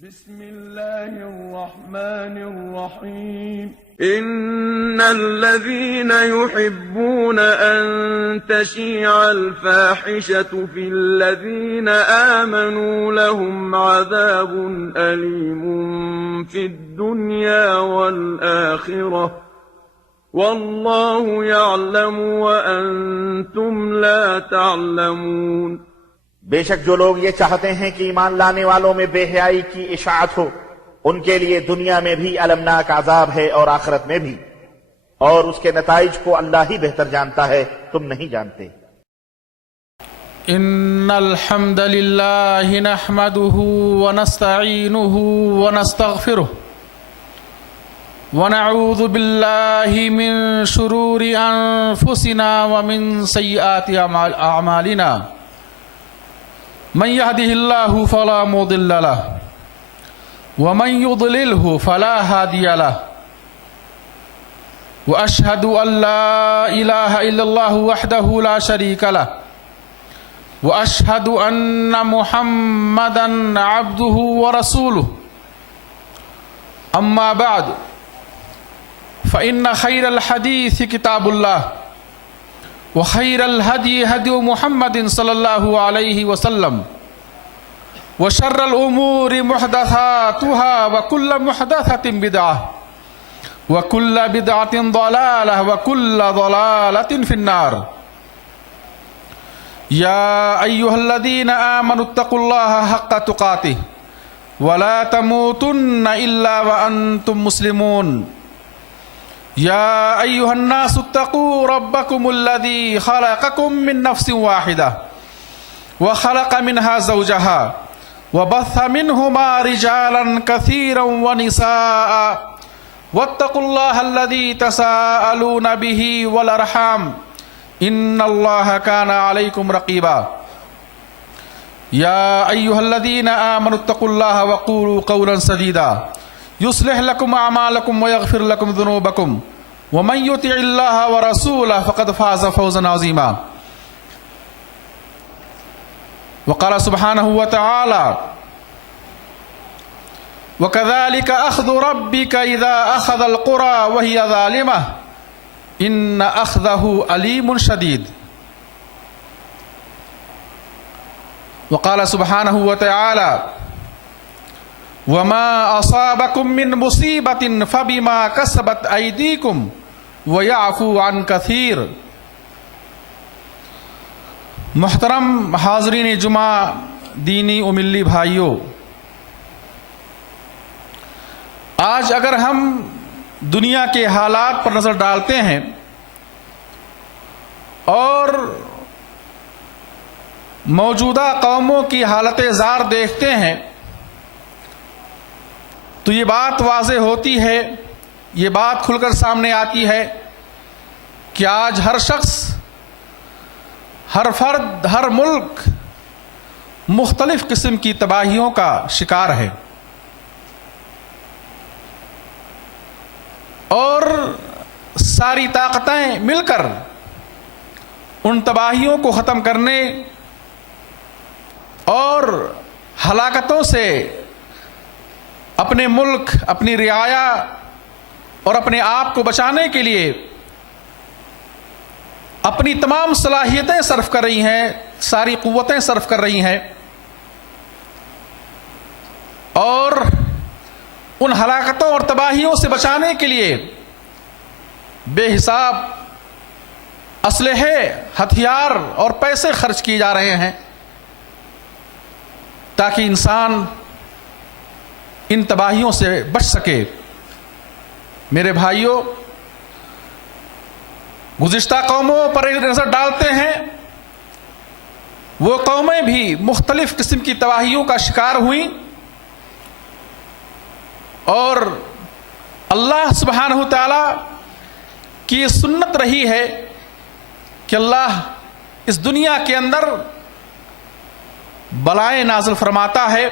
بسم الله الرحمن الرحيم إن الذين يحبون أن تشيع الفاحشة في الذين آمنوا لهم عذاب أليم في الدنيا والآخرة والله يعلم وأنتم لا تعلمون۔ بے شک جو لوگ یہ چاہتے ہیں کہ ایمان لانے والوں میں بے حیائی کی اشاعت ہو، ان کے لیے دنیا میں بھی المناک عذاب ہے اور آخرت میں بھی، اور اس کے نتائج کو اللہ ہی بہتر جانتا ہے، تم نہیں جانتے۔ ان الحمد لله نحمده ونستعينه ونستغفره ونعوذ بالله من شرور انفسنا ومن سيئات اعمالنا من يهده الله فلا مضل له ومن يضلله فلا هادي له واشهد ان لا اله الا الله وحده لا شريك له واشهد ان محمدا عبده ورسوله اما بعد فان خير الحديث كتاب الله وخير الهدي هدي محمد صلى الله عليه وسلم وشر الأمور محدثاتها وكل محدثة بدعة وكل بدعة ضلالة وكل ضلالة في النار۔ يا أيها الذين آمنوا اتقوا الله حق تقاته ولا تموتن إلا وأنتم مسلمون۔ يا أيها الناس اتقوا ربكم الذي خلقكم من نفس واحدة وخلق منها زوجها وبث منهما رجالا كثيرا ونساء واتقوا الله الذي تساءلون به والأرحام إن الله كان عليكم رقيبا۔ يا أيها الذين آمنوا اتقوا الله وقولوا قولا سديدا يصلح لكم أعمالكم ويغفر لكم ذنوبكم ومن يطع الله ورسوله فقد فاز فوزا عظيما۔ وقال سبحانه وتعالى وكذلك أخذ ربك إذا أخذ القرى وهي ظالمة إن أخذه أليم شديد۔ وقال سبحانه وتعالى وما أصابكم من مصيبة فبما كسبت أيديكم ويعفو عن كثير۔ محترم حاضرین جمعہ، دینی و ملی بھائیوں، آج اگر ہم دنیا کے حالات پر نظر ڈالتے ہیں اور موجودہ قوموں کی حالت زار دیکھتے ہیں تو یہ بات واضح ہوتی ہے، یہ بات کھل کر سامنے آتی ہے کہ آج ہر شخص، ہر فرد، ہر ملک مختلف قسم کی تباہیوں کا شکار ہے، اور ساری طاقتیں مل کر ان تباہیوں کو ختم کرنے اور ہلاکتوں سے اپنے ملک، اپنی رعایا اور اپنے آپ کو بچانے کے لیے اپنی تمام صلاحیتیں صرف کر رہی ہیں، ساری قوتیں صرف کر رہی ہیں، اور ان ہلاکتوں اور تباہیوں سے بچانے کے لیے بے حساب اسلحے، ہتھیار اور پیسے خرچ کیے جا رہے ہیں تاکہ انسان ان تباہیوں سے بچ سکے۔ میرے بھائیوں، گزشتہ قوموں پر ایک نظر ڈالتے ہیں، وہ قومیں بھی مختلف قسم کی تباہیوں کا شکار ہوئیں، اور اللہ سبحانہ تعالی کی سنت رہی ہے کہ اللہ اس دنیا کے اندر بلائیں نازل فرماتا ہے،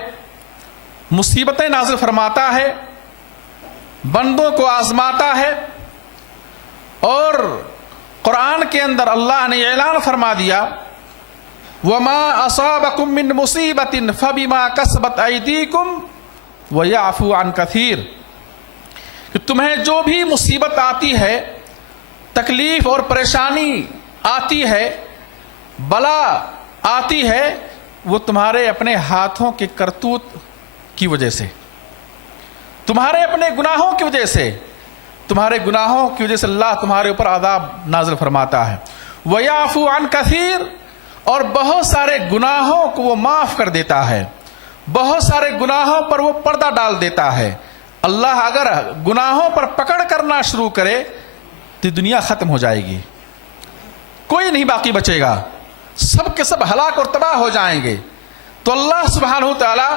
مصیبتیں نازل فرماتا ہے، بندوں کو آزماتا ہے، اور قرآن کے اندر اللہ نے اعلان فرما دیا وَمَا أَصَابَكُم مِّن مُّصِيبَةٍ فَبِمَا كَسَبَتْ أَيْدِيكُمْ وَيَعْفُو عَنْ كَثِيرٍ، کہ تمہیں جو بھی مصیبت آتی ہے، تکلیف اور پریشانی آتی ہے، بلا آتی ہے، وہ تمہارے اپنے ہاتھوں کے کرتوت کی وجہ سے، تمہارے اپنے گناہوں کی وجہ سے، تمہارے گناہوں کی وجہ سے اللہ تمہارے اوپر عذاب نازل فرماتا ہے۔ وَيَعْفُو عَنْ كَثِيرٍ، اور بہت سارے گناہوں کو وہ معاف کر دیتا ہے، بہت سارے گناہوں پر وہ پردہ ڈال دیتا ہے۔ اللہ اگر گناہوں پر پکڑ کرنا شروع کرے تو دنیا ختم ہو جائے گی، کوئی نہیں باقی بچے گا، سب کے سب ہلاک اور تباہ ہو جائیں گے۔ تو اللہ سبحانہ تعالی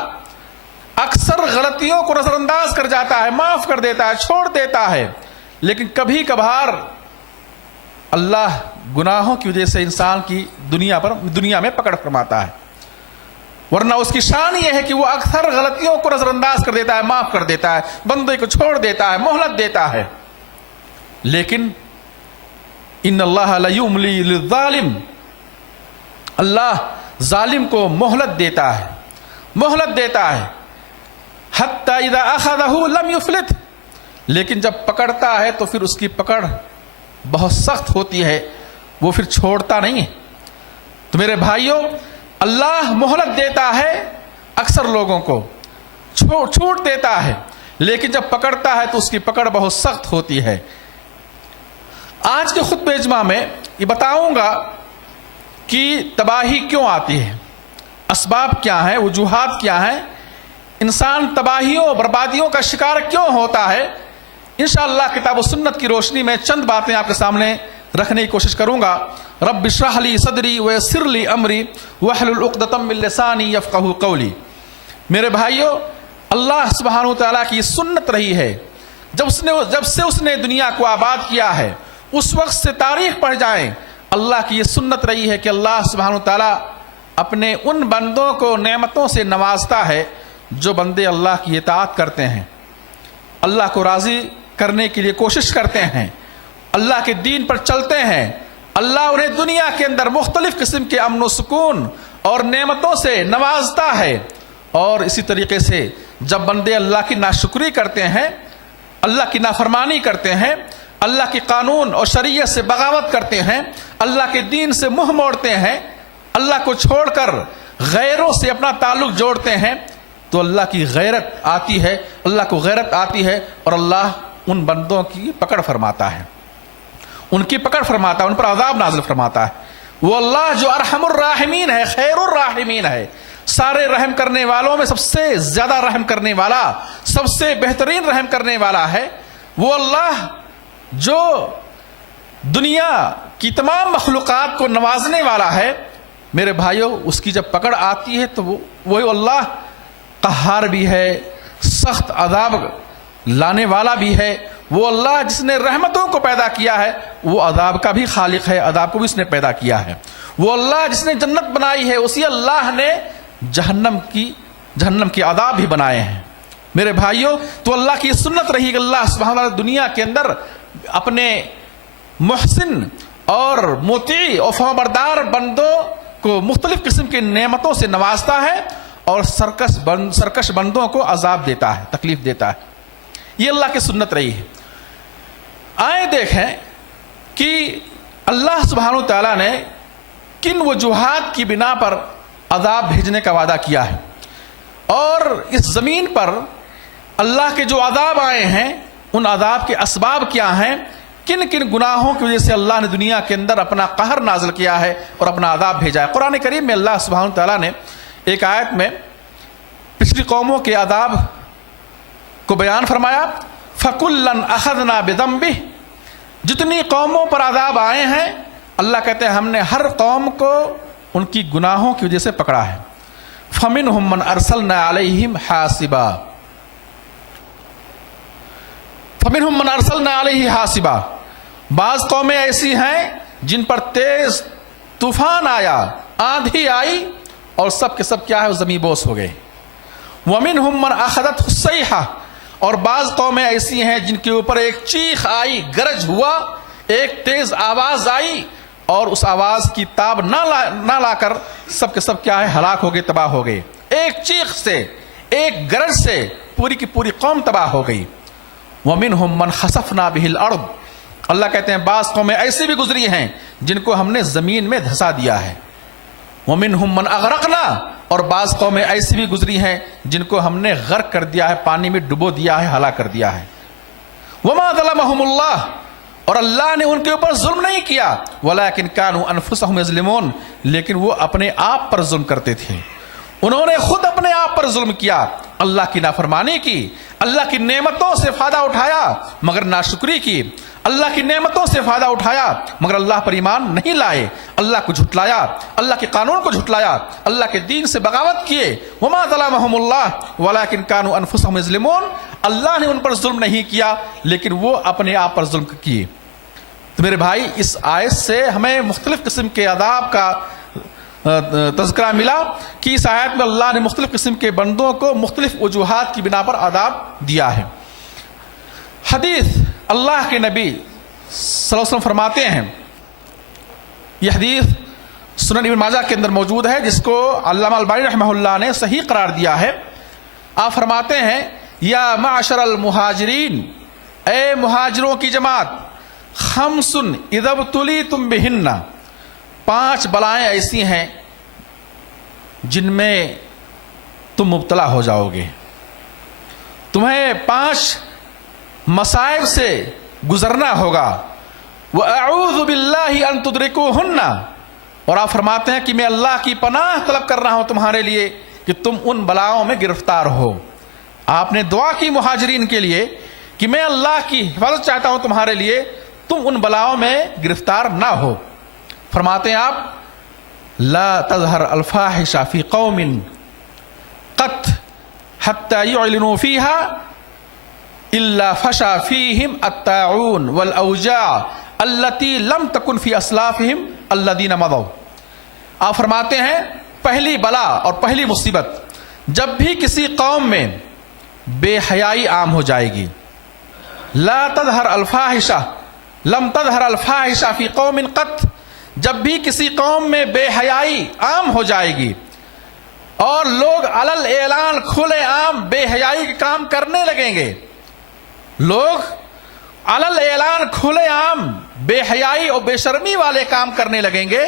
اکثر غلطیوں کو نظر انداز کر جاتا ہے، معاف کر دیتا ہے، چھوڑ دیتا ہے، لیکن کبھی کبھار اللہ گناہوں کی وجہ سے انسان کی دنیا میں پکڑ فرماتا ہے، ورنہ اس کی شان یہ ہے کہ وہ اکثر غلطیوں کو نظر انداز کر دیتا ہے، معاف کر دیتا ہے، بندے کو چھوڑ دیتا ہے، مہلت دیتا ہے۔ لیکن ان اللہ لیملی للظالم، اللہ ظالم کو مہلت دیتا ہے، مہلت دیتا ہے، حتی اذا اخذہ لم یفلت، لیکن جب پکڑتا ہے تو پھر اس کی پکڑ بہت سخت ہوتی ہے، وہ پھر چھوڑتا نہیں ہے۔ تو میرے بھائیوں، اللہ مہلت دیتا ہے اکثر لوگوں کو، چھوٹ دیتا ہے، لیکن جب پکڑتا ہے تو اس کی پکڑ بہت سخت ہوتی ہے۔ آج کے خطبہ اجماع میں یہ بتاؤں گا کہ تباہی کیوں آتی ہے، اسباب کیا ہیں، وجوہات کیا ہیں، انسان تباہیوں بربادیوں کا شکار کیوں ہوتا ہے۔ انشاءاللہ کتاب و سنت کی روشنی میں چند باتیں آپ کے سامنے رکھنے کی کوشش کروں گا۔ رب اشرح لی صدری ویسر لی امری واحلل عقدۃ من لسانی یفقہوا قولی۔ میرے بھائیوں، اللہ سبحانہ تعالیٰ کی سنت رہی ہے، جب سے اس نے دنیا کو آباد کیا ہے اس وقت سے تاریخ پڑھ جائیں، اللہ کی یہ سنت رہی ہے کہ اللہ سبحانہ تعالیٰ اپنے ان بندوں کو نعمتوں سے نوازتا ہے جو بندے اللہ کی اطاعت کرتے ہیں، اللہ کو راضی کرنے کے لیے کوشش کرتے ہیں، اللہ کے دین پر چلتے ہیں۔ اللہ انہیں دنیا کے اندر مختلف قسم کے امن و سکون اور نعمتوں سے نوازتا ہے، اور اسی طریقے سے جب بندے اللہ کی ناشکری کرتے ہیں، اللہ کی نافرمانی کرتے ہیں، اللہ کے قانون اور شریعت سے بغاوت کرتے ہیں، اللہ کے دین سے منہ موڑتے ہیں، اللہ کو چھوڑ کر غیروں سے اپنا تعلق جوڑتے ہیں، تو اللہ کی غیرت آتی ہے، اللہ کو غیرت آتی ہے، اور اللہ ان بندوں کی پکڑ فرماتا ہے، ان کی پکڑ فرماتا ہے، ان پر عذاب نازل فرماتا ہے۔ وہ اللہ جو ارحم الراحمین ہے، خیر الراحمین ہے، سارے رحم کرنے والوں میں سب سے زیادہ رحم کرنے والا، سب سے بہترین رحم کرنے والا ہے۔ وہ اللہ جو دنیا کی تمام مخلوقات کو نوازنے والا ہے، میرے بھائیوں، اس کی جب پکڑ آتی ہے تو وہ اللہ قہار بھی ہے، سخت عذاب لانے والا بھی ہے۔ وہ اللہ جس نے رحمتوں کو پیدا کیا ہے، وہ عذاب کا بھی خالق ہے، عذاب کو بھی اس نے پیدا کیا ہے۔ وہ اللہ جس نے جنت بنائی ہے، اسی اللہ نے جہنم کی عذاب بھی بنائے ہیں۔ میرے بھائیوں، تو اللہ کی سنت رہی کہ اللہ سبحانہ وتعالی دنیا کے اندر اپنے محسن اور مطیع اور فرمانبردار بندوں کو مختلف قسم کی نعمتوں سے نوازتا ہے، اور سرکش بندوں کو عذاب دیتا ہے، تکلیف دیتا ہے۔ یہ اللہ کی سنت رہی ہے۔ آئیں دیکھیں کہ اللہ سبحانہ تعالیٰ نے کن وجوہات کی بنا پر عذاب بھیجنے کا وعدہ کیا ہے، اور اس زمین پر اللہ کے جو عذاب آئے ہیں ان عذاب کے اسباب کیا ہیں، کن کن گناہوں کی وجہ سے اللہ نے دنیا کے اندر اپنا قہر نازل کیا ہے اور اپنا عذاب بھیجا ہے۔ قرآن کریم میں اللہ سبحانہ تعالیٰ نے ایک آیت میں پچھلی قوموں کے عذاب کو بیان فرمایا، فَكُلًّا أَخَذْنَا بِذَنبِهِ، جتنی قوموں پر عذاب آئے ہیں اللہ کہتے ہیں ہم نے ہر قوم کو ان کی گناہوں کی وجہ سے پکڑا ہے۔ فَمِنْهُمْ مَنْ أَرْسَلْنَا عَلَيْهِمْ حَاسِبًا، فَمِنْهُمْ مَنْ أَرْسَلْنَا عَلَيْهِ حَاسِبًا، بعض قومیں ایسی ہیں جن پر تیز طوفان آیا، آندھی آئی، اور سب کے سب کیا ہے، زمین بوس ہو گئے۔ وَمِنْهُمْ مَنْ أَخَذَتْهُ الصَّيْحَةُ، اور بعض قومیں ایسی ہیں جن کے اوپر ایک چیخ آئی، گرج ہوا، ایک تیز آواز آئی، اور اس آواز کی تاب نہ لا کر سب کے سب کیا ہے، ہلاک ہو گئے، تباہ ہو گئے۔ ایک چیخ سے، ایک گرج سے پوری کی پوری قوم تباہ ہو گئی. وَمِنْهُمْ مَنْ خَسَفْنَا بِهِ الْأَرْضِ. اللہ کہتے ہیں بعض قومیں ایسی بھی گزری ہیں جن کو ہم نے زمین میں دھسا دیا ہے. وَمِنْهُمْ مَنْ أَغْرَقْنَا. اور بعض قومیں ایسی بھی گزری ہیں جن کو ہم نے غرق کر دیا ہے، پانی میں ڈبو دیا ہے، ہلاک کر دیا ہے. وَمَا ظَلَمَهُمُ اللَّهُ. اور اللہ نے ان کے اوپر ظلم نہیں کیا. وَلَٰكِنْ كَانُوا أَنفُسَهُمْ يَظْلِمُونَ. لیکن وہ اپنے آپ پر ظلم کرتے تھے. انہوں نے خود اپنے آپ پر ظلم کیا، اللہ کی نافرمانی کی، اللہ کی نعمتوں سے فائدہ اٹھایا مگر ناشکری کی، اللہ کی نعمتوں سے فائدہ اٹھایا مگر اللہ پر ایمان نہیں لائے، اللہ کو جھٹلایا، اللہ کے قانون کو جھٹلایا، اللہ کے دین سے بغاوت کیے. وما ظلمهم اللہ ولكن كانوا انفسهم يظلمون. اللہ نے ان پر ظلم نہیں کیا لیکن وہ اپنے آپ پر ظلم کیے. تو میرے بھائی اس آیت سے ہمیں مختلف قسم کے عذاب کا تذکرہ ملا کہ اس آیت میں اللہ نے مختلف قسم کے بندوں کو مختلف وجوہات کی بنا پر عذاب دیا ہے. حدیث اللہ کے نبی صلی اللہ علیہ وسلم فرماتے ہیں، یہ حدیث سنن ابن ماجہ کے اندر موجود ہے جس کو علامہ البانی رحمہ اللہ نے صحیح قرار دیا ہے. آپ فرماتے ہیں یا معشر المہاجرین، اے مہاجروں کی جماعت، خمس اذا ابتلیتم بہن، 5 بلائیں ایسی ہیں جن میں تم مبتلا ہو جاؤ گے، تمہیں 5 مصائب سے گزرنا ہوگا. وَأَعُوذُ بِاللَّهِ أَن تُدْرِكُوهُنَّ. اور آپ فرماتے ہیں کہ میں اللہ کی پناہ طلب کر رہا ہوں تمہارے لیے کہ تم ان بلاؤں میں گرفتار ہو. آپ نے دعا کی مہاجرین کے لیے کہ میں اللہ کی حفاظت چاہتا ہوں تمہارے لیے، تم ان بلاؤں میں گرفتار نہ ہو. فرماتے ہیں آپ لا تظہر الفاحش فی قوم قط حتی یعلنوا فیہا الا فشا فیہم الطاعون والاوجاع التي لم تکن فی اسلافہم الذین مضوا. آپ فرماتے ہیں پہلی بلا اور پہلی مصیبت جب بھی کسی قوم میں بے حیائی عام ہو جائے گی. لا تظہر الفاحش لم تظہر الفاحش فی قوم قط. جب بھی کسی قوم میں بے حیائی عام ہو جائے گی اور لوگ علل اعلان کھلے عام بے حیائی کے کام کرنے لگیں گے، لوگ علل اعلان کھلے عام بے حیائی اور بے شرمی والے کام کرنے لگیں گے،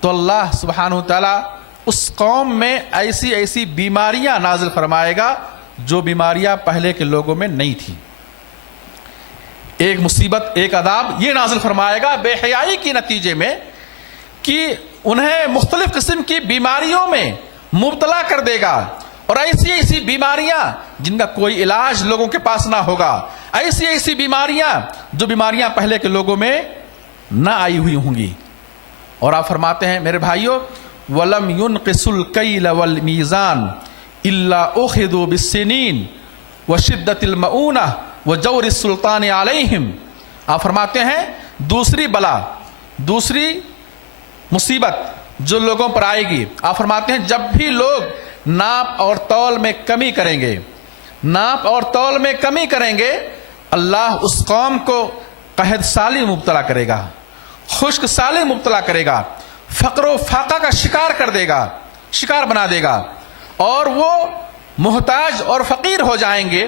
تو اللہ سبحانہ وتعالی اس قوم میں ایسی ایسی بیماریاں نازل فرمائے گا جو بیماریاں پہلے کے لوگوں میں نہیں تھیں. ایک مصیبت، ایک عذاب یہ نازل فرمائے گا بے حیائی کے نتیجے میں کہ انہیں مختلف قسم کی بیماریوں میں مبتلا کر دے گا، اور ایسی ایسی بیماریاں جن کا کوئی علاج لوگوں کے پاس نہ ہوگا، ایسی ایسی بیماریاں جو بیماریاں پہلے کے لوگوں میں نہ آئی ہوئی ہوں گی. اور آپ فرماتے ہیں میرے بھائیوں وَلَمْ يُنْقِصُ الْكَيْلَ وَالْمِيزَانَ إِلَّا أُخِذُوا بِالسِّنِينَ وَشِدَّةِ الْمَؤُونَةِ وَجَوْرِ السُّلْطَانِ عَلَيْهِمْ. آپ فرماتے ہیں دوسری بلا، دوسری مصیبت جو لوگوں پر آئے گی، آپ فرماتے ہیں جب بھی لوگ ناپ اور تول میں کمی کریں گے، ناپ اور تول میں کمی کریں گے، اللہ اس قوم کو قحط سالی مبتلا کرے گا، خشک سالی مبتلا کرے گا، فقر و فاقہ کا شکار کر دے گا، شکار بنا دے گا، اور وہ محتاج اور فقیر ہو جائیں گے.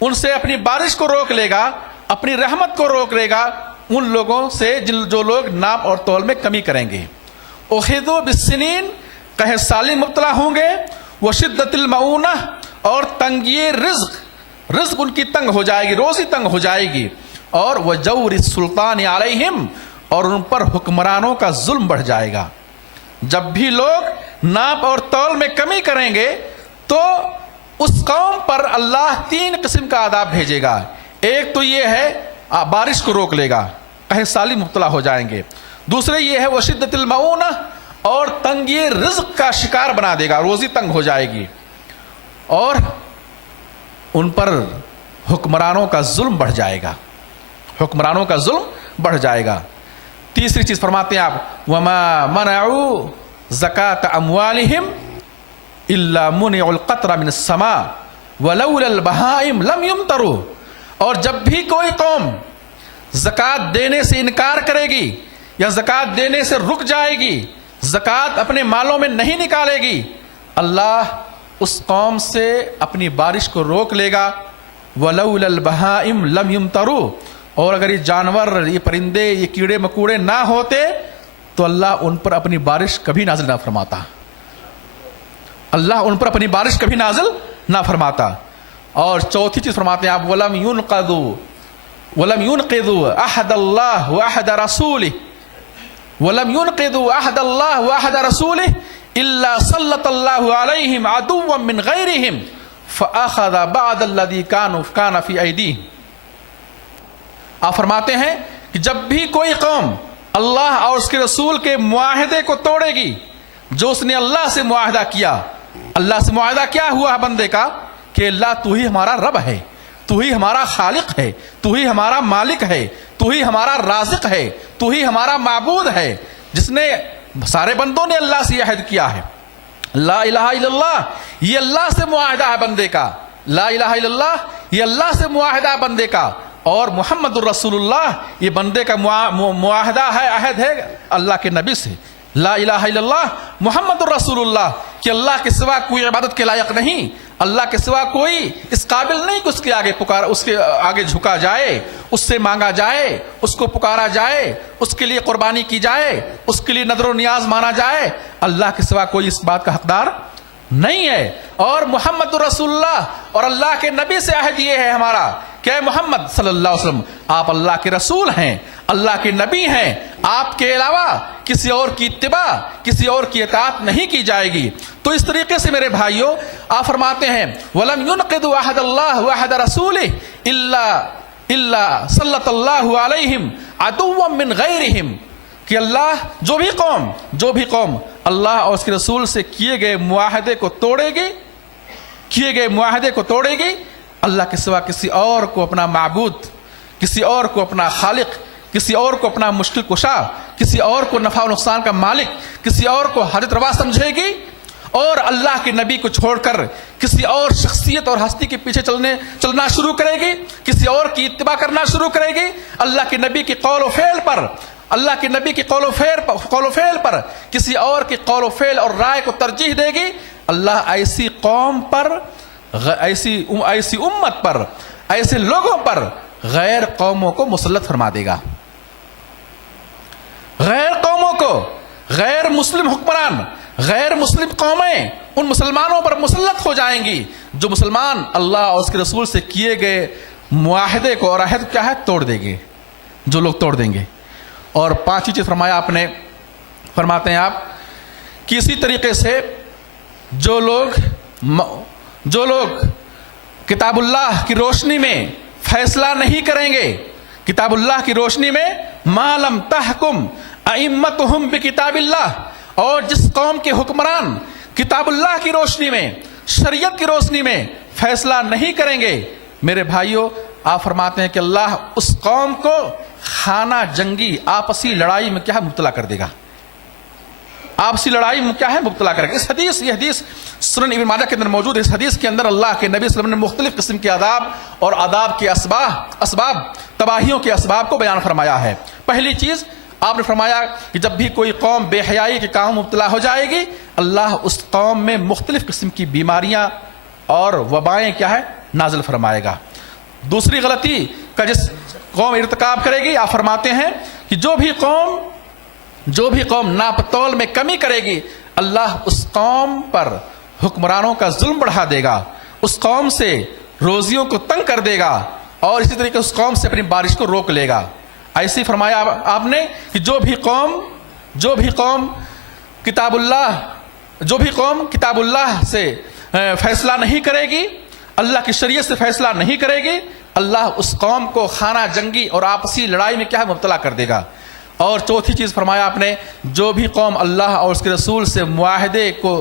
ان سے اپنی بارش کو روک لے گا، اپنی رحمت کو روک لے گا ان لوگوں سے جو لوگ ناپ اور تول میں کمی کریں گے. اخذوا بالسنین، قحط سالی مبتلا ہوں گے، وشدت المعونہ، اور تنگی رزق ان کی تنگ ہو جائے گی، روزی تنگ ہو جائے گی، اور وجور السلطان علیہم، اور ان پر حکمرانوں کا ظلم بڑھ جائے گا. جب بھی لوگ ناپ اور تول میں کمی کریں گے تو اس قوم پر اللہ 3 قسم کا عذاب بھیجے گا. ایک تو یہ ہے بارش کو روک لے گا، قحط سالی مبتلا ہو جائیں گے. دوسرے یہ ہے وہ شدت المعونہ، اور تنگی رزق کا شکار بنا دے گا، روزی تنگ ہو جائے گی، اور ان پر حکمرانوں کا ظلم بڑھ جائے گا، حکمرانوں کا ظلم بڑھ جائے گا. تیسری چیز فرماتے ہیں آپ وما منعوا زکات اموالہم الا منعوا القطر من السماء ولولا البہائم لم یمطروا. اور جب بھی کوئی قوم زکات دینے سے انکار کرے گی یا زکات دینے سے رک جائے گی، زکات اپنے مالوں میں نہیں نکالے گی، اللہ اس قوم سے اپنی بارش کو روک لے گا. وَلَوْلَا الْبَهَائِمْ لَمْ يُمْطَرُوا، اور اگر یہ جانور، یہ پرندے، یہ کیڑے مکوڑے نہ ہوتے تو اللہ ان پر اپنی بارش کبھی نازل نہ فرماتا. اللہ ان پر اپنی بارش کبھی نازل نہ فرماتا. اور چوتھی چیز فرماتے ہیں آپ، وَلَمْ يُنْقِذُوا عَهْدَ اللَّهِ وَعَهْدَ رَسُولِهِ وَلَمْ يُنْقِذُوا عَهْدَ اللَّهِ وَعَهْدَ رَسُولِهِ إِلَّا سَلَّطَ اللَّهُ عَلَيْهِمْ عَدُوًّا مِّنْ غَيْرِهِمْ فَأَخَذَ بَعْضَ الَّذِي كَانَ فِي أَيْدِيهِمْ. آپ فرماتے ہیں کہ جب بھی کوئی قوم اللہ اور اس کے رسول کے معاہدے کو توڑے گی، جو اس نے اللہ سے معاہدہ کیا. اللہ سے معاہدہ کیا ہوا ہے بندے کا کہ اللہ تو ہی ہمارا رب ہے، تو ہی ہمارا خالق ہے، تو ہی ہمارا مالک ہے، تو ہی ہمارا رازق ہے، تو ہی ہمارا معبود ہے. جس نے سارے بندوں نے اللہ سے عہد کیا ہے. لا الہ الا اللہ یہ اللہ سے معاہدہ ہے بندے کا. لا الہ الا اللہ یہ اللہ سے معاہدہ ہے بندے کا. اور محمد الرسول اللہ یہ بندے کا معاہدہ ہے، عہد ہے اللہ کے نبی سے. لا الہ الا اللہ محمد الرسول اللہ کہ اللہ کے سوا کوئی عبادت کے لائق نہیں، اللہ کے سوا کوئی اس قابل نہیں کہ اس کے آگے اس کے آگے جھکا جائے، اس سے مانگا جائے، اس کو پکارا جائے، اس کے لیے قربانی کی جائے، اس کے لیے نذر و نیاز مانا جائے. اللہ کے سوا کوئی اس بات کا حقدار نہیں ہے. اور محمد رسول اللہ اور اللہ کے نبی سے عہد یہ ہے ہمارا کہ اے محمد صلی اللہ علیہ وسلم آپ اللہ کے رسول ہیں، اللہ کے نبی ہیں، آپ کے علاوہ کسی اور کی اتباع، کسی اور کی اطاعت نہیں کی جائے گی. تو اس طریقے سے میرے بھائیوں آپ فرماتے ہیں وَلَمْ يُنْقِذُوا عَهْدَ اللَّهِ وَعَهْدَ رَسُولِهِ إِلَّا سَلَّطَ اللَّهُ عَلَيْهِمْ عَدُوًّا مِّنْ غَيْرِهِمْ کہ اللہ جو بھی قوم اللہ اور اس کے رسول سے کیے گئے معاہدے کو توڑے گی، اللہ کے سوا کسی اور کو اپنا معبود، کسی اور کو اپنا خالق، کسی اور کو اپنا مشکل کشا، کسی اور کو نفع و نقصان کا مالک، کسی اور کو حاجت روا سمجھے گی، اور اللہ کے نبی کو چھوڑ کر کسی اور شخصیت اور ہستی کے پیچھے چلنا شروع کرے گی، کسی اور کی اتباع کرنا شروع کرے گی، اللہ کے نبی کے قول و فعل پر، اللہ کے نبی کے قول و فعل پر کسی اور کے قول و فعل اور رائے کو ترجیح دے گی. اللہ ایسی قوم پر، ایسی امت پر، ایسے لوگوں پر غیر قوموں کو مسلط فرما دے گا. غیر قوموں کو، غیر مسلم حکمران، غیر مسلم قومیں ان مسلمانوں پر مسلط ہو جائیں گی جو مسلمان اللہ اور اس کے رسول سے کیے گئے معاہدے کو اور عہد کیا ہے توڑ دیں گے، جو لوگ توڑ دیں گے. اور پانچویں چیز فرمایا آپ نے، فرماتے ہیں آپ کہ اسی طریقے سے جو لوگ کتاب اللہ کی روشنی میں فیصلہ نہیں کریں گے، کتاب اللہ کی روشنی میں ما لم تحکم ائمتہم بکتاب اللہ، اور جس قوم کے حکمران کتاب اللہ کی روشنی میں، شریعت کی روشنی میں فیصلہ نہیں کریں گے، میرے بھائیوں آپ فرماتے ہیں کہ اللہ اس قوم کو خانہ جنگی آپسی لڑائی میں کیا مبتلا کر دے گا، آپسی لڑائی میں کیا ہے مبتلا کرے گا. یہ حدیث سنن ابن ماجہ کے اندر موجود ہے. اس حدیث کے اندر اللہ کے نبی صلی اللہ علیہ وسلم نے مختلف قسم کے آداب اور آداب کے اسباب تباہیوں کے اسباب کو بیان فرمایا ہے. پہلی چیز آپ نے فرمایا کہ جب بھی کوئی قوم بے حیائی کے کام مبتلا ہو جائے گی، اللہ اس قوم میں مختلف قسم کی بیماریاں اور وبائیں کیا ہے نازل فرمائے گا. دوسری غلطی کا جس قوم ارتکاب کرے گی، آپ فرماتے ہیں کہ جو بھی قوم ناپتول میں کمی کرے گی، اللہ اس قوم پر حکمرانوں کا ظلم بڑھا دے گا، اس قوم سے روزیوں کو تنگ کر دے گا، اور اسی طریقے اس قوم سے اپنی بارش کو روک لے گا. ایسی فرمایا آپ نے کہ جو بھی قوم کتاب اللہ سے فیصلہ نہیں کرے گی، اللہ کی شریعت سے فیصلہ نہیں کرے گی، اللہ اس قوم کو خانہ جنگی اور آپسی لڑائی میں کیا مبتلا کر دے گا. اور چوتھی چیز فرمایا آپ نے، جو بھی قوم اللہ اور اس کے رسول سے معاہدے کو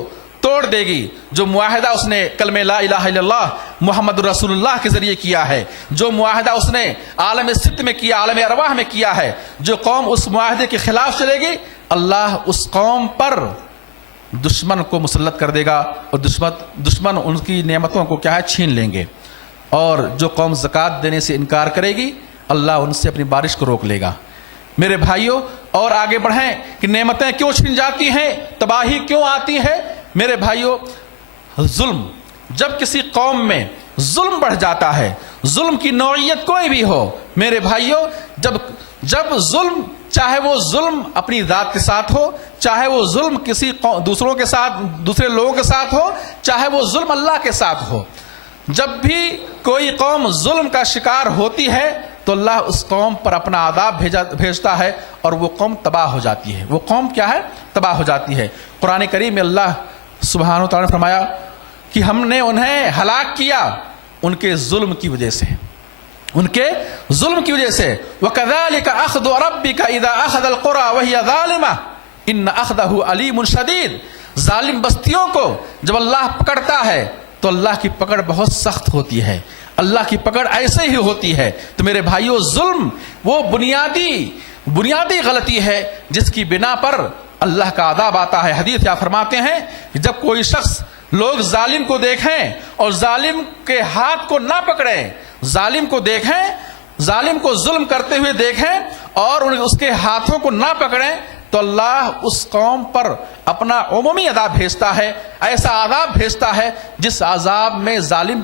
توڑ دے گی، جو معاہدہ اس نے کلمہ لا الہ الا اللہ محمد رسول اللہ کے ذریعے کیا ہے، جو معاہدہ اس نے عالم ست میں کیا، عالم ارواح میں کیا ہے، جو قوم اس معاہدے کے خلاف چلے گی، اللہ اس قوم پر دشمن کو مسلط کر دے گا، اور دشمن ان کی نعمتوں کو کیا ہے چھین لیں گے. اور جو قوم زکوٰۃ دینے سے انکار کرے گی، اللہ ان سے اپنی بارش کو روک لے گا. میرے بھائیوں اور آگے بڑھیں کہ نعمتیں کیوں چھن جاتی ہیں، تباہی کیوں آتی ہے. میرے بھائیوں ظلم، جب کسی قوم میں ظلم بڑھ جاتا ہے، ظلم کی نوعیت کوئی بھی ہو میرے بھائیوں، جب ظلم، چاہے وہ ظلم اپنی ذات کے ساتھ ہو، چاہے وہ ظلم کسی دوسروں کے ساتھ، دوسرے لوگوں کے ساتھ ہو، چاہے وہ ظلم اللہ کے ساتھ ہو، جب بھی کوئی قوم ظلم کا شکار ہوتی ہے تو اللہ اس قوم پر اپنا عذاب بھیجتا ہے اور وہ قوم تباہ ہو جاتی ہے۔ وہ قوم کیا ہے؟ تباہ ہو جاتی ہے۔ قرآن کریم میں اللہ سبحانہ و تعالیٰ نے فرمایا کہ ہم نے انہیں ہلاک کیا ان کے ظلم کی وجہ سے، ان کے ظلم کی وجہ سے۔ وَكَذَلِكَ أَخْذُ رَبِّكَ إِذَا أَخَذَ الْقُرَى وَهِيَ ظَالِمَةٌ إِنَّ أَخْذَهُ أَلِيمٌ شَدِيدٌ۔ ظالم بستیوں کو جب اللہ پکڑتا ہے تو اللہ کی پکڑ بہت سخت ہوتی ہے، اللہ کی پکڑ ایسے ہی ہوتی ہے۔ تو میرے بھائیوں، ظلم وہ بنیادی غلطی ہے جس کی بنا پر اللہ کا عذاب آتا ہے۔ حدیث کیا فرماتے ہیں کہ جب کوئی شخص، لوگ ظالم کو دیکھیں اور ظالم کے ہاتھ کو نہ پکڑیں، ظالم کو دیکھیں، ظالم کو ظلم کرتے ہوئے دیکھیں اور اس کے ہاتھوں کو نہ پکڑیں تو اللہ اس قوم پر اپنا عمومی عذاب بھیجتا ہے، ایسا عذاب بھیجتا ہے جس عذاب میں ظالم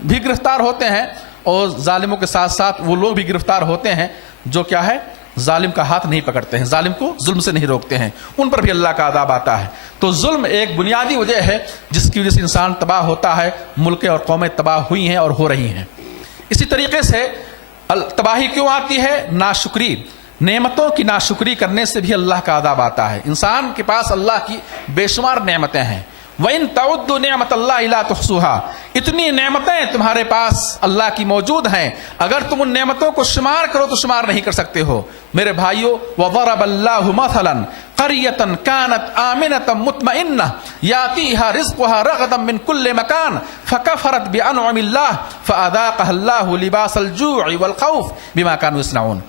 بھی گرفتار ہوتے ہیں اور ظالموں کے ساتھ ساتھ وہ لوگ بھی گرفتار ہوتے ہیں جو کیا ہے؟ ظالم کا ہاتھ نہیں پکڑتے ہیں، ظالم کو ظلم سے نہیں روکتے ہیں، ان پر بھی اللہ کا عذاب آتا ہے۔ تو ظلم ایک بنیادی وجہ ہے جس کی وجہ سے انسان تباہ ہوتا ہے، ملکیں اور قومیں تباہ ہوئی ہیں اور ہو رہی ہیں۔ اسی طریقے سے تباہی کیوں آتی ہے؟ ناشکری، نعمتوں کی ناشکری کرنے سے بھی اللہ کا عذاب آتا ہے۔ انسان کے پاس اللہ کی بے شمار نعمتیں ہیں، وَإِن تَعُدُّوا نِعْمَةَ اللَّهِ لَا تُحْصُوهَا، اتنی نعمتیں تمہارے پاس اللہ کی موجود ہیں، اگر تم ان نعمتوں کو شمار کرو تو شمار نہیں کر سکتے ہو۔ میرے بھائیو، وَضَرَبَ اللَّهُ مَثَلًا قَرْيَةً كَانَتْ آمِنَةً مُطْمَئِنَّةً يَأْتِيهَا رِزْقُهَا رَغَدًا مِنْ كُلِّ مَكَانٍ فَكَفَرَتْ بِأَنْعُمِ اللَّهِ فَأَذَاقَهَا اللَّهُ لِبَاسَ الْجُوعِ وَالْخَوْفِ بِمَا كَانُوا يَصْنَعُونَ۔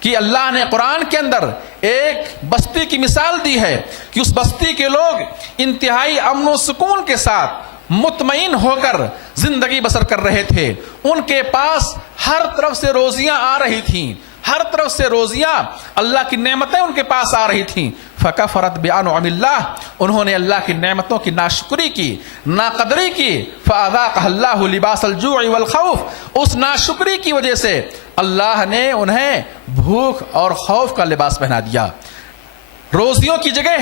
کہ اللہ نے قرآن کے اندر ایک بستی کی مثال دی ہے کہ اس بستی کے لوگ انتہائی امن و سکون کے ساتھ مطمئن ہو کر زندگی بسر کر رہے تھے، ان کے پاس ہر طرف سے روزیاں آ رہی تھیں، ہر طرف سے روزیاں، اللہ کی نعمتیں ان کے پاس آ رہی تھیں۔ فَكَفَرَتْ بِأَنْعُمِ اللَّهِ، انہوں نے اللہ کی نعمتوں کی ناشکری کی، ناقدری کی۔ فَأَذَاقَهَا اللَّهُ لِبَاسَ الْجُوعِ وَالْخَوْفِ، اس ناشکری کی وجہ سے اللہ نے انہیں بھوک اور خوف کا لباس پہنا دیا، روزیوں کی جگہ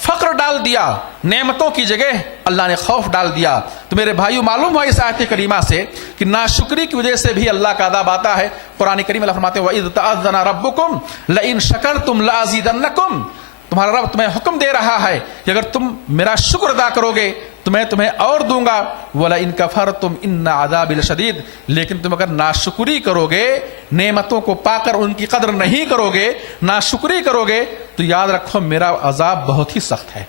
فقر ڈال دیا، نعمتوں کی جگہ اللہ نے خوف ڈال دیا۔ تو میرے بھائیو، معلوم ہوا اس آیت کریمہ سے کہ ناشکری کی وجہ سے بھی اللہ کا عذاب آتا ہے۔ قرآن کریم اللہ فرماتے ہیں وَإِذْ تَأَذَّنَ رَبُّكُمْ لَئِن شَكَرْتُمْ لَأَزِيدَنَّكُمْ، تمہارا رب تمہیں حکم دے رہا ہے کہ اگر تم میرا شکر ادا کرو گے تو میں تمہیں اور دوں گا، وَلَئِن كَفَرْتُمْ إِنَّ عَذَابِي لَشَدِيدٌ، لیکن تم اگر ناشکری کرو گے، نعمتوں کو پا کر ان کی قدر نہیں کرو گے، ناشکری کرو گے تو یاد رکھو میرا عذاب بہت ہی سخت ہے،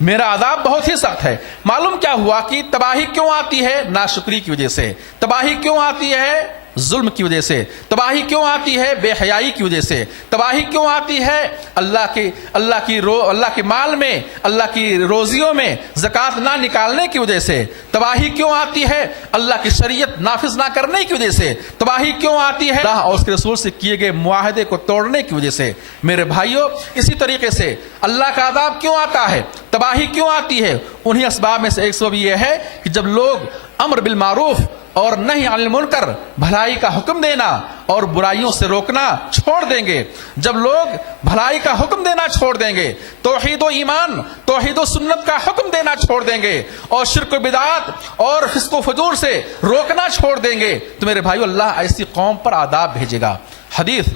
میرا عذاب بہت ہی سخت ہے۔ معلوم کیا ہوا کہ تباہی کیوں آتی ہے؟ ناشکری کی وجہ سے۔ تباہی کیوں آتی ہے؟ ظلم کی وجہ سے۔ تباہی کیوں آتی ہے؟ بے حیائی کی وجہ سے۔ تباہی کیوں آتی ہے؟ اللہ کے مال میں، اللہ کی روزیوں میں زکوٰۃ نہ نکالنے کی وجہ سے۔ تباہی کیوں آتی ہے؟ اللہ کی شریعت نافذ نہ کرنے کی وجہ سے۔ تباہی کیوں آتی ہے؟ اللہ اور اس کے رسول سے کیے گئے معاہدے کو توڑنے کی وجہ سے۔ میرے بھائیوں، اسی طریقے سے اللہ کا عذاب کیوں آتا ہے؟ تباہی کیوں آتی ہے؟ انہی اسباب میں سے ایک سبب یہ ہے کہ جب لوگ امر بالمعروف اور نہی عن المنکر، بھلائی کا حکم دینا اور برائیوں سے روکنا چھوڑ دیں گے، جب لوگ بھلائی کا حکم دینا چھوڑ دیں گے، توحید و ایمان، توحید و سنت کا حکم دینا چھوڑ دیں گے اور شرک و بدعات اور فسق و فجور سے روکنا چھوڑ دیں گے تو میرے بھائیو، اللہ ایسی قوم پر عذاب بھیجے گا۔ حدیث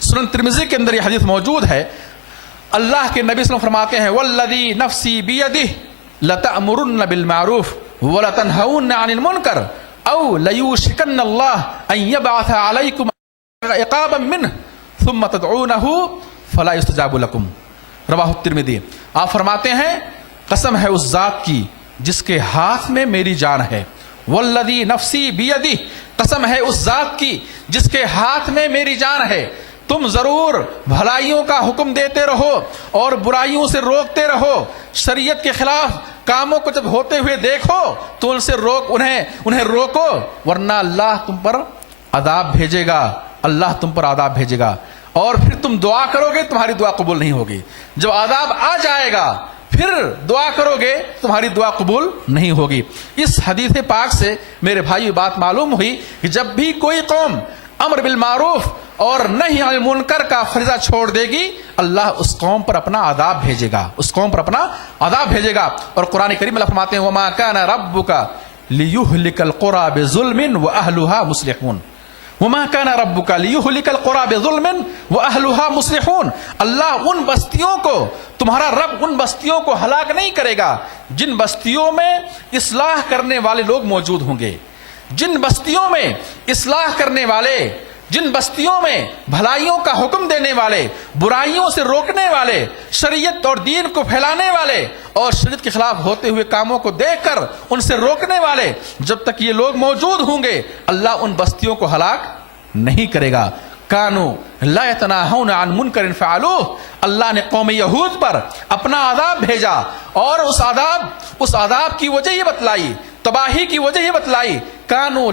سنن ترمذی کے اندر یہ حدیث موجود ہے۔ اللہ کے نبی صلی اللہ علیہ وسلم فرماتے ہیں والذی نفسی بیدہ لتأمرن بالمعروف وَلَتَنْهَوْنَ عَنِ الْمُنْكَرِ أَوْ لَيُوشِكَنَّ اللَّهَ أَنْ يَبْعَثَ عَلَيْكُمْ عِقَابًا مِّنْهُ ثُمَّ تَدْعُونَهُ فَلَا يُسْتَجَابُ لَكُمْ، رواہ الترمذی۔ آپ فرماتے ہیں قسم ہے اس ذات کی جس کے ہاتھ میں میری جان ہے، وَالَّذِي نَفْسِي بِيَدِهِ، قسم ہے اس ذات کی جس کے ہاتھ میں میری جان ہے، تم ضرور بھلائیوں کا حکم دیتے رہو اور برائیوں سے روکتے رہو، شریعت کے خلاف کاموں کو جب ہوتے ہوئے دیکھو تو ان سے انہیں روکو، ورنہ اللہ تم پر عذاب بھیجے گا، اللہ تم پر عذاب بھیجے گا۔ اور پھر تم دعا کرو گے، تمہاری دعا قبول نہیں ہوگی۔ جب عذاب آ جائے گا پھر دعا کرو گے تمہاری دعا قبول نہیں ہوگی۔ اس حدیث پاک سے میرے بھائی بات معلوم ہوئی کہ جب بھی کوئی قوم امر بالمعروف اور نہی عن المنکر کا فریضہ چھوڑ دے گی، اللہ اس قوم پر اپنا عذاب بھیجے گا، اس قوم پر اپنا عذاب بھیجے گا۔ اور قرآن کریم اللہ فرماتے ہیں وما کان ربک لیہلک القری بظلم واہلھا مصلحون، وما کان ربک لیہلک القری بظلم واہلھا مصلحون۔ اللہ ان بستیوں کو، تمہارا رب ان بستیوں کو ہلاک نہیں کرے گا جن بستیوں میں اصلاح کرنے والے لوگ موجود ہوں گے، جن بستیوں میں اصلاح کرنے والے، جن بستیوں میں بھلائیوں کا حکم دینے والے، برائیوں سے روکنے والے، شریعت اور دین کو پھیلانے والے اور شریعت کے خلاف ہوتے ہوئے کاموں کو دیکھ کر ان سے روکنے والے، جب تک یہ لوگ موجود ہوں گے اللہ ان بستیوں کو ہلاک نہیں کرے گا۔ کانوا لا يتناهون عن منکر فعلوه، اللہ نے قوم یہود پر اپنا عذاب بھیجا اور اس عذاب کی وجہ یہ بتلائی، تباہی کی وجہ یہ بتلائی، کانوا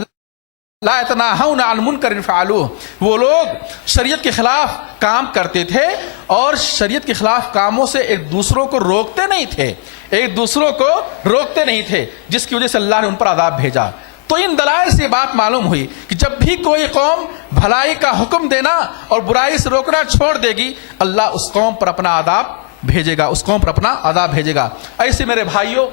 لا يتناهون عن منکر فعلوه، وہ لوگ شریعت کے خلاف کام کرتے تھے اور شریعت کے خلاف کاموں سے ایک دوسروں کو روکتے نہیں تھے، ایک دوسروں کو روکتے نہیں تھے، جس کی وجہ سے اللہ نے ان پر عذاب بھیجا۔ تو ان دلائل سے بات معلوم ہوئی کہ جب بھی کوئی قوم بھلائی کا حکم دینا اور برائی سے روکنا چھوڑ دے گی اللہ اس قوم پر اپنا عذاب بھیجے گا، اس قوم پر اپنا عذاب بھیجے گا۔ ایسے میرے بھائیوں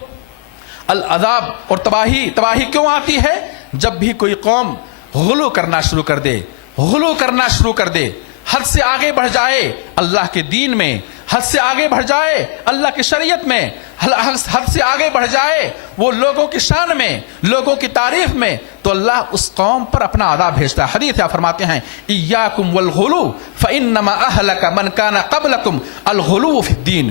العذاب اور تباہی کیوں آتی ہے؟ جب بھی کوئی قوم غلو کرنا شروع کر دے، غلو کرنا شروع کر دے، حد سے آگے بڑھ جائے اللہ کے دین میں، حد سے آگے بڑھ جائے اللہ کی شریعت میں، حد سے آگے بڑھ جائے وہ لوگوں کی شان میں، لوگوں کی تعریف میں، تو اللہ اس قوم پر اپنا عذاب بھیجتا ہے۔ حدیث فرماتے ہیں ایاکم والغلو فانما اہلک من کان قبلکم الغلو فی الدین،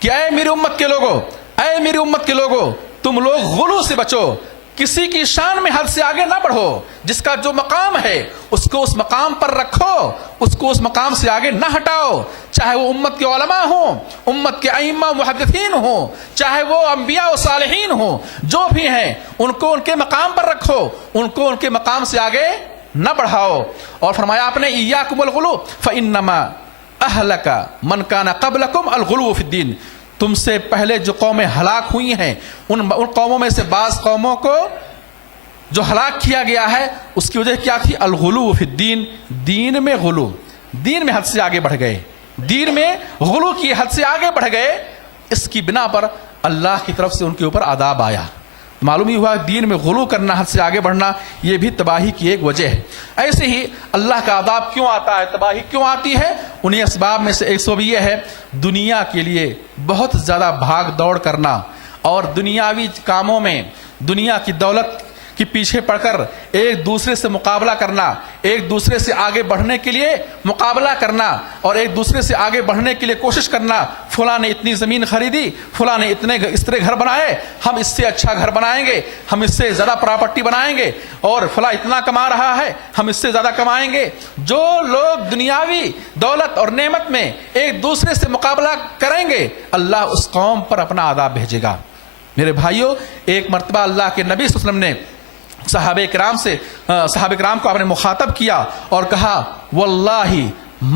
کہ اے میری امت کے لوگوں، اے میری امت کے لوگوں، تم لوگ غلو سے بچو، کسی کی شان میں حد سے آگے نہ بڑھو، جس کا جو مقام ہے اس کو اس مقام پر رکھو، اس کو اس مقام سے آگے نہ ہٹاؤ، چاہے وہ امت کے علماء ہوں، امت کے ائمہ محدثین ہوں، چاہے وہ انبیاء و صالحین ہوں، جو بھی ہیں ان کو ان کے مقام پر رکھو، ان کو ان کے مقام سے آگے نہ بڑھاؤ۔ اور فرمایا آپ نے ایاکم الغلو فانما اہلک من کان قبلکم الغلو فی الدین، تم سے پہلے جو قومیں ہلاک ہوئی ہیں ان قوموں میں سے بعض قوموں کو جو ہلاک کیا گیا ہے اس کی وجہ کیا تھی؟ الغلو فی الدین، دین میں غلو، دین میں حد سے آگے بڑھ گئے، دین میں غلو کی حد سے آگے بڑھ گئے، اس کی بنا پر اللہ کی طرف سے ان کے اوپر عذاب آیا۔ معلوم ہی ہوا دین میں غلو کرنا، حد سے آگے بڑھنا، یہ بھی تباہی کی ایک وجہ ہے۔ ایسے ہی اللہ کا عذاب کیوں آتا ہے، تباہی کیوں آتی ہے؟ انہیں اسباب میں سے ایک سبب یہ ہے دنیا کے لیے بہت زیادہ بھاگ دوڑ کرنا اور دنیاوی کاموں میں دنیا کی دولت کے پیچھے پڑ کر ایک دوسرے سے مقابلہ کرنا، ایک دوسرے سے آگے بڑھنے کے لیے مقابلہ کرنا اور ایک دوسرے سے آگے بڑھنے کے لیے کوشش کرنا، فلاں نے اتنی زمین خریدی، فلاں نے اس طرح گھر بنائے، ہم اس سے اچھا گھر بنائیں گے، ہم اس سے زیادہ پراپرٹی بنائیں گے، اور فلاں اتنا کما رہا ہے ہم اس سے زیادہ کمائیں گے۔ جو لوگ دنیاوی دولت اور نعمت میں ایک دوسرے سے مقابلہ کریں گے اللہ اس قوم پر اپنا عذاب بھیجے گا۔ میرے بھائیوں ایک مرتبہ اللہ کے نبی صلی اللہ علیہ وسلم نے صحابہ کرام کو آپ نے مخاطب کیا اور کہا واللہ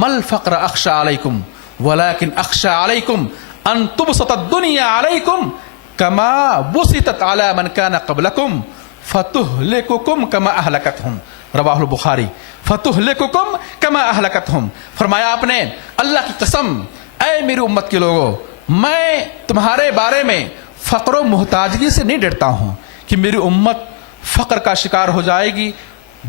مل فقر اخشى علیکم ولكن اخشى علیکم ان تبسط الدنیا علیکم کما بسطت علی من کان قبلکم فتہلککم کما اہلکتہم، رواہ البخاری۔ فتہلککم کما اہلکتہم، فرمایا آپ نے اللہ کی قسم اے میری امت کے لوگوں، میں تمہارے بارے میں فقر و محتاجگی سے نہیں ڈرتا ہوں کہ میری امت فقر کا شکار ہو جائے گی،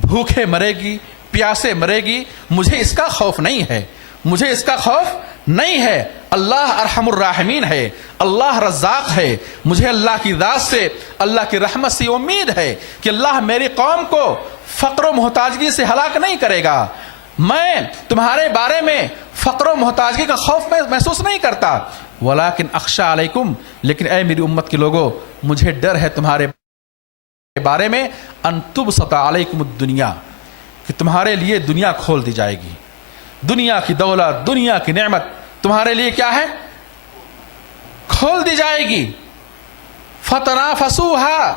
بھوکے مرے گی، پیاسے مرے گی، مجھے اس کا خوف نہیں ہے، مجھے اس کا خوف نہیں ہے۔ اللہ ارحم الراحمین ہے، اللہ رزاق ہے، مجھے اللہ کی ذات سے، اللہ کی رحمت سے امید ہے کہ اللہ میری قوم کو فقر و محتاجگی سے ہلاک نہیں کرے گا۔ میں تمہارے بارے میں فقر و محتاجگی کا خوف محسوس نہیں کرتا، ولیکن اخشى علیکم، لیکن اے میری امت کے لوگوں مجھے ڈر ہے تمہارے بارے میں ان تبسط علیکم الدنیا، کہ تمہارے لیے دنیا کھول دی جائے گی، دنیا کی دولت، دنیا کی نعمت تمہارے لیے کیا ہے؟ کھول دی جائے گی۔ فتنافسوها،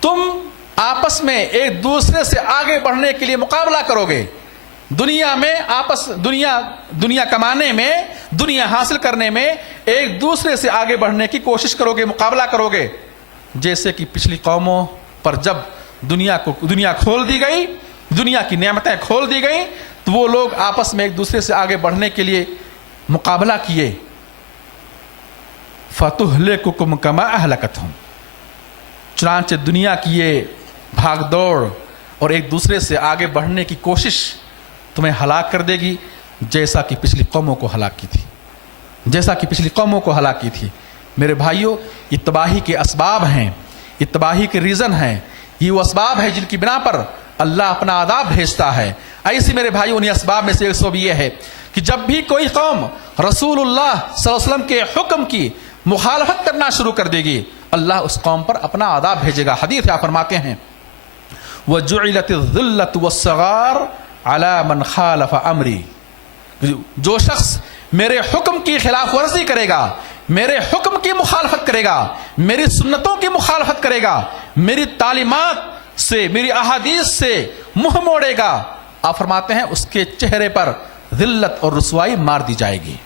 تم آپس میں ایک دوسرے سے آگے بڑھنے کے لیے مقابلہ کرو گے، دنیا میں دنیا کمانے میں، دنیا حاصل کرنے میں ایک دوسرے سے آگے بڑھنے کی کوشش کرو گے, مقابلہ کرو گے. جیسے کہ پچھلی قوموں پر جب دنیا کھول دی گئی, دنیا کی نعمتیں کھول دی گئیں, تو وہ لوگ آپس میں ایک دوسرے سے آگے بڑھنے کے لیے مقابلہ کیے. فَتُهْلِكُكُمْ كَمَا أَهْلَكَتْهُمْ, چنانچہ دنیا کی یہ بھاگ دوڑ اور ایک دوسرے سے آگے بڑھنے کی کوشش تمہیں ہلاک کر دے گی, جیسا کہ پچھلی قوموں کو ہلاک کی تھی, جیسا کہ پچھلی قوموں کو ہلاک کی تھی. میرے بھائیوں, یہ تباہی کے اسباب ہیں, یہ تباہی کے ریزن ہیں, یہ وہ اسباب ہیں جن کی بنا پر اللہ اپنا عذاب بھیجتا ہے. ایسی میرے بھائیوں انہیں اسباب میں سے ایک سبب یہ ہے کہ جب بھی کوئی قوم رسول اللہ صلی اللہ علیہ وسلم کے حکم کی مخالفت کرنا شروع کر دے گی, اللہ اس قوم پر اپنا عذاب بھیجے گا. حدیث آپ فرماتے ہیں وَجُعِلَتِ الذِّلَّةُ وَالصَّغَارُ عَلَى مَنْ خَالَفَ أَمْرِي, جو شخص میرے حکم کی خلاف ورزی کرے گا, میرے حکم کی مخالفت کرے گا, میری سنتوں کی مخالفت کرے گا, میری تعلیمات سے, میری احادیث سے منہ موڑے گا, آپ فرماتے ہیں اس کے چہرے پر ذلت اور رسوائی مار دی جائے گی,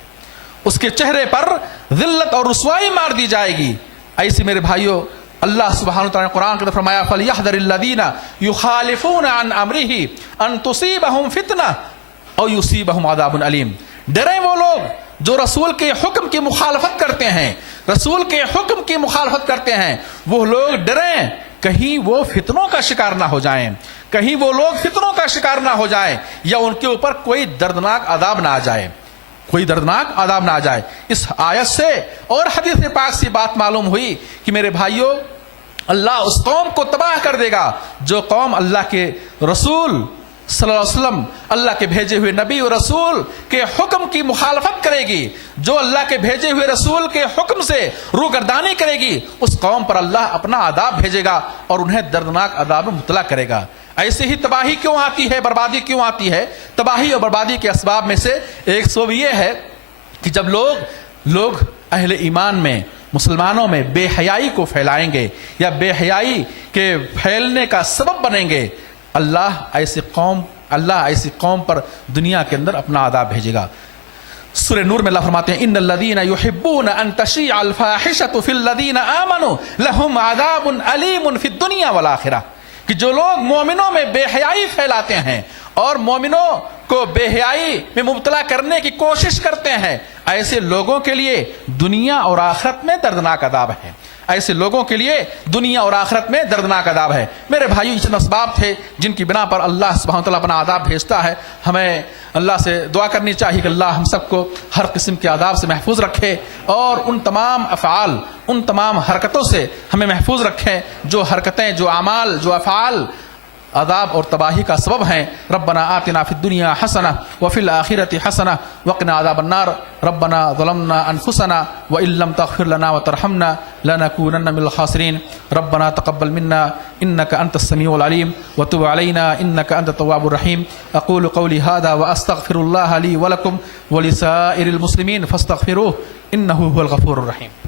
اس کے چہرے پر ذلت اور رسوائی مار دی جائے گی. ایسے میرے بھائیوں اللہ سبحانہ وتعالی نے قرآن کے اندر فرمایا فَلْيَحْذَرِ الَّذِينَ يُخَالِفُونَ عَنْ أَمْرِهِ أَن تُصِيبَهُمْ فِتْنَةٌ أَوْ يُصِيبَهُمْ عَذَابٌ أَلِيمٌ. ڈریں وہ لوگ جو رسول کے حکم کی مخالفت کرتے ہیں, رسول کے حکم کی مخالفت کرتے ہیں, وہ لوگ ڈریں کہیں وہ فتنوں کا شکار نہ ہو جائیں, کہیں وہ لوگ فتنوں کا شکار نہ ہو جائیں, یا ان کے اوپر کوئی دردناک عذاب نہ آ جائے, کوئی دردناک عذاب نہ آ جائے. اس آیت سے اور حدیث پاک سے بات معلوم ہوئی کہ میرے بھائیوں اللہ اس قوم کو تباہ کر دے گا جو قوم اللہ کے رسول صلی اللہ علیہ وسلم, اللہ کے بھیجے ہوئے نبی و رسول کے حکم کی مخالفت کرے گی, جو اللہ کے بھیجے ہوئے رسول کے حکم سے روگردانی کرے گی, اس قوم پر اللہ اپنا عذاب بھیجے گا اور انہیں دردناک عذاب میں مبتلا کرے گا. ایسے ہی تباہی کیوں آتی ہے, بربادی کیوں آتی ہے؟ تباہی اور بربادی کے اسباب میں سے ایک سبب یہ ہے کہ جب لوگ اہل ایمان میں, مسلمانوں میں بے حیائی کو پھیلائیں گے یا بے حیائی کے پھیلنے کا سبب بنیں گے, اللہ ایسی قوم پر دنیا کے اندر اپنا عذاب بھیجے گا. سورہ نور میں اللہ فرماتے ہیں ان الذین یحبون ان تشیع الفاحشۃ فی الذین آمنوا لهم عذاب علیم فی الدنیا والآخرہ, کہ جو لوگ مومنوں میں بے حیائی پھیلاتے ہیں اور مومنوں کو بے حیائی میں مبتلا کرنے کی کوشش کرتے ہیں, ایسے لوگوں کے لیے دنیا اور آخرت میں دردناک عذاب ہے, ایسے لوگوں کے لیے دنیا اور آخرت میں دردناک عذاب ہے. میرے بھائیو یہ اسباب تھے جن کی بنا پر اللہ سبحانہ وتعالیٰ اپنا عذاب بھیجتا ہے. ہمیں اللہ سے دعا کرنی چاہیے کہ اللہ ہم سب کو ہر قسم کے عذاب سے محفوظ رکھے اور ان تمام افعال, ان تمام حرکتوں سے ہمیں محفوظ رکھے جو حرکتیں, جو اعمال, جو افعال عذاب اور تباہی کا سبب ہیں. ربنا آتنا فی الدنیا حسنہ وفی الآخرۃ حسنہ وقنا عذاب النار. ربنا ظلمنا انفسنا وان لم تغفر لنا وترحمنا لنكونن من الخاسرین. ربنا تقبل منا انك انت السمیع العلیم وتب علینا انك انت التواب الرحیم. اقول قولی هذا واستغفر الله لي ولكم ولسائر المسلمین فاستغفروه انه هو الغفور الرحیم.